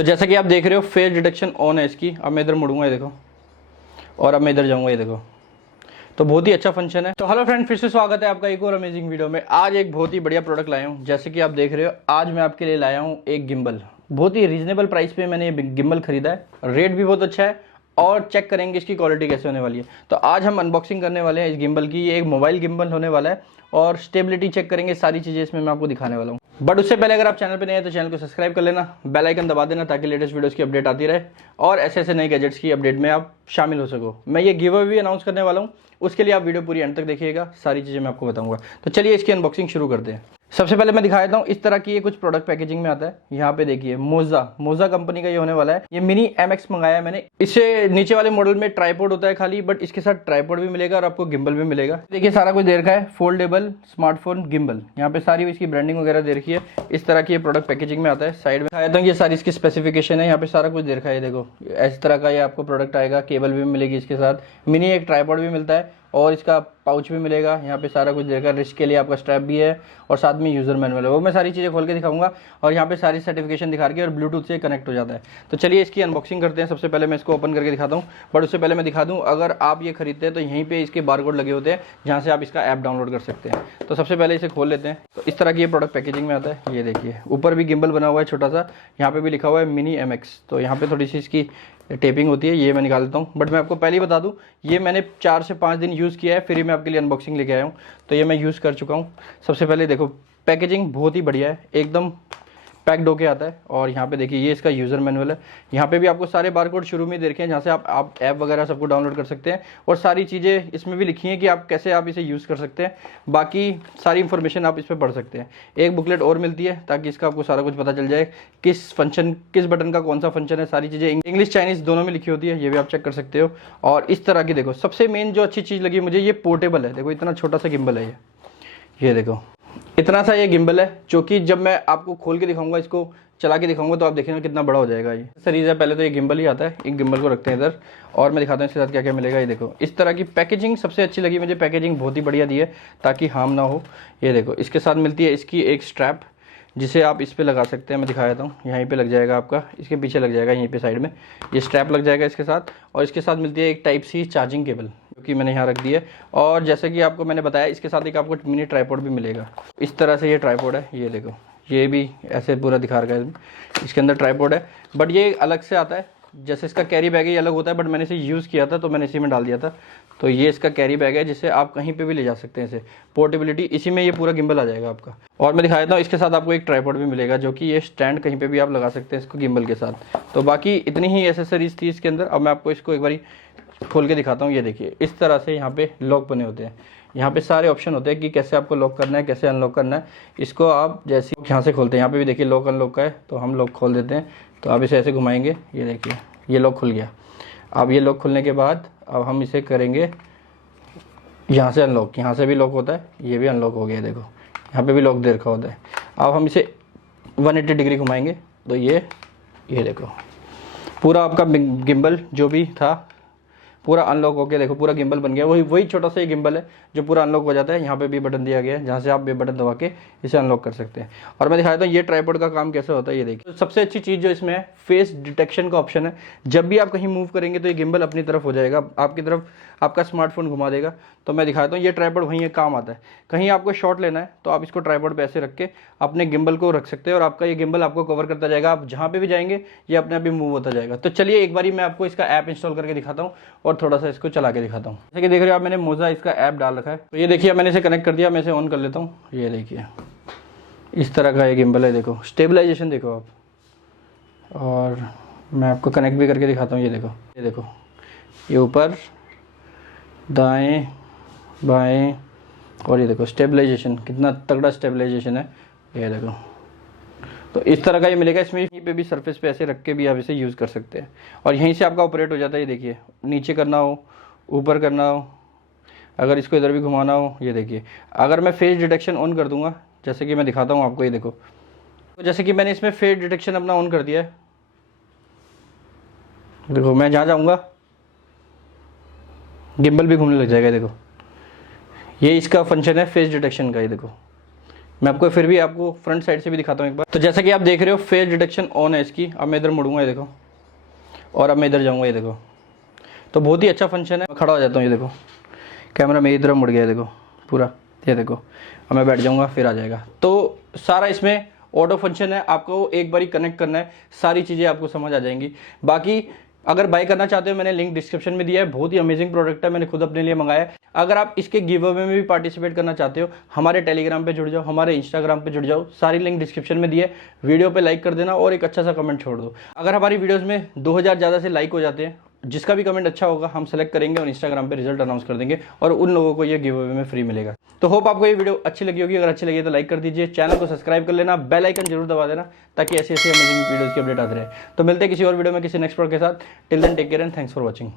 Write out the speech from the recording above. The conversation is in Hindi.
तो जैसा कि आप देख रहे हो फेस डिटेक्शन ऑन है इसकी। अब मैं इधर मुड़ूंगा, ये देखो, और अब मैं इधर जाऊंगा, ये देखो। तो बहुत ही अच्छा फंक्शन है। तो हेलो फ्रेंड, फिर से स्वागत है आपका एक और अमेजिंग वीडियो में। आज एक बहुत ही बढ़िया प्रोडक्ट लाया हूँ। जैसे कि आप देख रहे हो, आज मैं आपके लिए लाया हूँ एक गिम्बल। बहुत ही रीजनेबल प्राइस पे मैंने ये गिम्बल खरीदा है, रेट भी बहुत अच्छा है और चेक करेंगे इसकी क्वालिटी कैसे होने वाली है। तो आज हम अनबॉक्सिंग करने वाले हैं इस गिम्बल की। ये एक मोबाइल गिम्बल होने वाला है और स्टेबिलिटी चेक करेंगे, सारी चीज़ें इसमें मैं आपको दिखाने वाला हूँ। बट उससे पहले अगर आप चैनल पे नए हैं तो चैनल को सब्सक्राइब कर लेना, बेल आइकन दबा देना ताकि लेटेस्ट वीडियोस की अपडेट आती रहे और ऐसे ऐसे नए गैजेट्स की अपडेट में आप शामिल हो सको। मैं ये गिव अवे भी अनाउंस करने वाला हूँ, उसके लिए आप वीडियो पूरी एंड तक देखिएगा, सारी चीज़ें मैं आपको बताऊंगा। तो चलिए इसकी अनबॉक्सिंग शुरू करते हैं। सबसे पहले मैं दिखा देता हूँ, इस तरह की ये कुछ प्रोडक्ट पैकेजिंग में आता है। यहाँ पे देखिए मोजा कंपनी का ये होने वाला है। ये मिनी MX मंगाया है मैंने। इससे नीचे वाले मॉडल में ट्राइपॉड होता है खाली, बट इसके साथ ट्राइपॉड भी मिलेगा और आपको गिम्बल भी मिलेगा। देखिए सारा कुछ दे रखा है, फोल्डेबल स्मार्टफोन गिम्बल। यहाँ पे सारी इसकी ब्रांडिंग वगैरह दे रखी है। इस तरह की ये प्रोडक्ट पैकेजिंग में आता है। साइड में दिखाया था ये सारी इसकी स्पेसिफिकेशन है, यहाँ पे सारा कुछ दे रखा है। देखो इस तरह का ये आपको प्रोडक्ट आएगा, केबल भी मिलेगी इसके साथ, मिनी एक ट्राइपॉड भी मिलता है और इसका पाउच भी मिलेगा। यहाँ पे सारा कुछ देगा, रिस्ट के लिए आपका स्ट्रैप भी है और साथ में यूज़र मैनुअल है, वो मैं सारी चीज़ें खोल के दिखाऊंगा। और यहाँ पे सारी सर्टिफिकेशन दिखा के और ब्लूटूथ से कनेक्ट हो जाता है। तो चलिए इसकी अनबॉक्सिंग करते हैं। सबसे पहले मैं इसको ओपन करके दिखाता हूँ, बट उससे पहले मैं दिखा दूँ, अगर आप ये खरीदते हैं तो यहीं पर इसके बारकोड लगे होते हैं जहाँ से आप इसका ऐप डाउनलोड कर सकते हैं। तो सबसे पहले इसे खोल लेते हैं। तो इस तरह की ये प्रोडक्ट पैकेजिंग में आता है। ये देखिए ऊपर भी गिम्बल बना हुआ है छोटा सा, यहाँ पे भी लिखा हुआ है मिनी MX। तो यहाँ पे थोड़ी सी इसकी टेपिंग होती है, ये मैं निकाल देता हूँ। बट मैं आपको पहले ही बता दूँ, ये मैंने 4 से 5 दिन यूज़ किया है, फिर ही मैं आपके लिए अनबॉक्सिंग लेके आया हूँ। तो ये मैं यूज़ कर चुका हूँ। सबसे पहले देखो पैकेजिंग बहुत ही बढ़िया है, एकदम पैक्ड होके आता है। और यहाँ पे देखिए ये इसका यूज़र मैनुअल है। यहाँ पे भी आपको सारे बारकोड शुरू में दे रखे हैं जहाँ से आप ऐप वगैरह सबको डाउनलोड कर सकते हैं और सारी चीज़ें इसमें भी लिखी हैं कि आप कैसे आप इसे यूज़ कर सकते हैं। बाकी सारी इन्फॉर्मेशन आप इस पर पढ़ सकते हैं। एक बुकलेट और मिलती है ताकि इसका आपको सारा कुछ पता चल जाए, किस फंक्शन, किस बटन का कौन सा फंक्शन है। सारी चीज़ें इंग्लिश चाइनीज़ दोनों में लिखी होती है, ये भी आप चेक कर सकते हो। और इस तरह की देखो सबसे मेन जो अच्छी चीज़ लगी मुझे, ये पोर्टेबल है। देखो इतना छोटा सा गिम्बल है ये देखो इतना सा ये गिम्बल है, जो कि जब मैं आपको खोल के दिखाऊंगा, इसको चला के दिखाऊंगा तो आप देखेंगे कितना बड़ा हो जाएगा। ये सीरीज है। पहले तो ये गिम्बल ही आता है, एक गिम्बल को रखते हैं इधर और मैं दिखाता हूँ इसके साथ क्या क्या मिलेगा। ये देखो इस तरह की पैकेजिंग सबसे अच्छी लगी मुझे, पैकेजिंग बहुत ही बढ़िया दी है ताकि हार्म ना हो। ये देखो इसके साथ मिलती है इसकी एक स्ट्रैप, जिसे आप इस पर लगा सकते हैं। मैं दिखा देता हूँ, यहीं पे लग जाएगा आपका, इसके पीछे लग जाएगा, यहीं पे साइड में ये स्ट्रैप लग जाएगा इसके साथ। और इसके साथ मिलती है एक टाइप सी चार्जिंग केबल, जो कि मैंने यहाँ रख दी है। और जैसे कि आपको मैंने बताया, इसके साथ एक आपको मिनी ट्राइपॉड भी मिलेगा। इस तरह से ये ट्राइपॉड है, ये देखो ये भी ऐसे पूरा दिखा रखा है। इसके अंदर ट्राइपॉड है, बट ये अलग से आता है। जैसे इसका कैरी बैग ये अलग होता है, बट मैंने इसे यूज़ किया था तो मैंने इसी में डाल दिया था। तो ये इसका कैरी बैग है, जिसे आप कहीं पे भी ले जा सकते हैं। इसे पोर्टेबिलिटी, इसी में ये पूरा गिम्बल आ जाएगा आपका। और मैं दिखा देता हूँ, इसके साथ आपको एक ट्राइपॉड भी मिलेगा, जो कि ये स्टैंड कहीं पे भी आप लगा सकते हैं इसको गिम्बल के साथ। तो बाकी इतनी ही एसेसरीज थी इसके अंदर। अब मैं आपको इसको एक बार खोल के दिखाता हूँ। ये देखिए इस तरह से यहाँ पे लॉक बने होते हैं। यहाँ पे सारे ऑप्शन होते हैं कि कैसे आपको लॉक करना है, कैसे अनलॉक करना है। इसको आप जैसे यहाँ से खोलते हैं, यहाँ पे भी देखिए लॉक अनलॉक का है, तो हम लॉक खोल देते हैं। तो आप इसे ऐसे घुमाएंगे, ये देखिए ये लॉक खुल गया। अब ये लॉक खुलने के बाद अब हम इसे करेंगे यहाँ से अनलॉक। यहाँ से भी लॉक होता है, ये भी अनलॉक हो गया। देखो यहाँ पे भी लॉक दे रखा होता है। अब हम इसे 180 डिग्री घुमाएंगे तो ये देखो पूरा आपका गिम्बल जो भी था पूरा अनलॉक हो गया। देखो पूरा गिम्बल बन गया। वही छोटा सा ये गिम्बल है जो पूरा अनलॉक हो जाता है। यहाँ पे भी बटन दिया गया है जहाँ से आप ये बटन दबा के इसे अनलॉक कर सकते हैं। और मैं दिखाता हूँ ये ट्राइपॉड का काम कैसे होता है। ये देखिए, तो सबसे अच्छी चीज़ जो इसमें है, फेस डिटेक्शन का ऑप्शन है। जब भी आप कहीं मूव करेंगे तो ये गिम्बल अपनी तरफ हो जाएगा, आपकी तरफ आपका स्मार्टफोन घुमा देगा। तो मैं दिखाता हूँ, ये ट्राइपॉड वहीं काम आता है। कहीं आपको शॉट लेना है तो आप इसको ट्राइपॉड पे ऐसे रख के अपने गिम्बल को रख सकते हैं और आपका ये गिम्बल आपको कवर करता जाएगा। आप जहाँ पे भी जाएंगे ये अपने आप ही मूव होता जाएगा। तो चलिए एक बारी मैं आपको इसका ऐप इंस्टॉल करके दिखाता हूँ और थोड़ा सा इसको चला के दिखाता हूँ। जैसे कि देख रहे हो आप, मैंने मोजा इसका ऐप डाल रखा है। तो ये देखिए मैंने इसे कनेक्ट कर दिया, मैं इसे ऑन कर लेता हूँ। ये देखिए इस तरह का ये गिम्बल है। देखो स्टेबलाइजेशन देखो आप, और मैं आपको कनेक्ट भी करके दिखाता हूँ। ये देखो ये ऊपर दाएं बाएं, और ये देखो स्टेबलाइजेशन, कितना तगड़ा स्टेबलाइजेशन है। ये देखो तो इस तरह का ये मिलेगा। इसमें यहीं पे भी सरफेस पे ऐसे रख के भी आप इसे यूज़ कर सकते हैं और यहीं से आपका ऑपरेट हो जाता है। ये देखिए नीचे करना हो, ऊपर करना हो, अगर इसको इधर भी घुमाना हो। ये देखिए अगर मैं फेस डिटेक्शन ऑन कर दूंगा, जैसे कि मैं दिखाता हूँ आपको। ये देखो, तो जैसे कि मैंने इसमें फेस डिटेक्शन अपना ऑन कर दिया है। देखो मैं जहाँ जाऊँगा गिम्बल भी घूमने लग जाएगा। देखो ये इसका फंक्शन है फेस डिटेक्शन का। ये देखो मैं आपको फिर भी आपको फ्रंट साइड से भी दिखाता हूँ एक बार। तो जैसा कि आप देख रहे हो फेस डिटेक्शन ऑन है इसकी। अब मैं इधर मुड़ूंगा, ये देखो, और अब मैं इधर जाऊँगा, ये देखो। तो बहुत ही अच्छा फंक्शन है। मैं खड़ा हो जाता हूँ, ये देखो, कैमरा मेरी तरफ मुड़ गया, देखो पूरा, ये देखो। अब मैं बैठ जाऊँगा, फिर आ जाएगा। तो सारा इसमें ऑटो फंक्शन है, आपको एक बार ही कनेक्ट करना है, सारी चीज़ें आपको समझ आ जाएंगी। बाकी अगर बाय करना चाहते हो, मैंने लिंक डिस्क्रिप्शन में दिया है। बहुत ही अमेजिंग प्रोडक्ट है, मैंने खुद अपने लिए मंगाया है। अगर आप इसके गिव अवे में भी पार्टिसिपेट करना चाहते हो, हमारे टेलीग्राम पे जुड़ जाओ, हमारे इंस्टाग्राम पे जुड़ जाओ, सारी लिंक डिस्क्रिप्शन में दी है। वीडियो पे लाइक कर देना और एक अच्छा सा कमेंट छोड़ दो। अगर हमारी वीडियोज़ में 2000 ज़्यादा से लाइक हो जाते हैं, जिसका भी कमेंट अच्छा होगा हम सेलेक्ट करेंगे और इंस्टाग्राम पे रिजल्ट अनाउंस कर देंगे, और उन लोगों को ये गिव अवे में फ्री मिलेगा। तो होप आपको ये वीडियो अच्छी लगी होगी। अगर अच्छी लगी तो लाइक कर दीजिए, चैनल को सब्सक्राइब कर लेना, बेल आइकन जरूर दबा देना, ताकि ऐसी ऐसी अमेजिंग वीडियोज़ की अपडेट आते रहे। तो मिलते हैं किसी और वीडियो में किसी नेक्स्ट प्रोडक्ट के साथ। Till then take care and thanks for watching.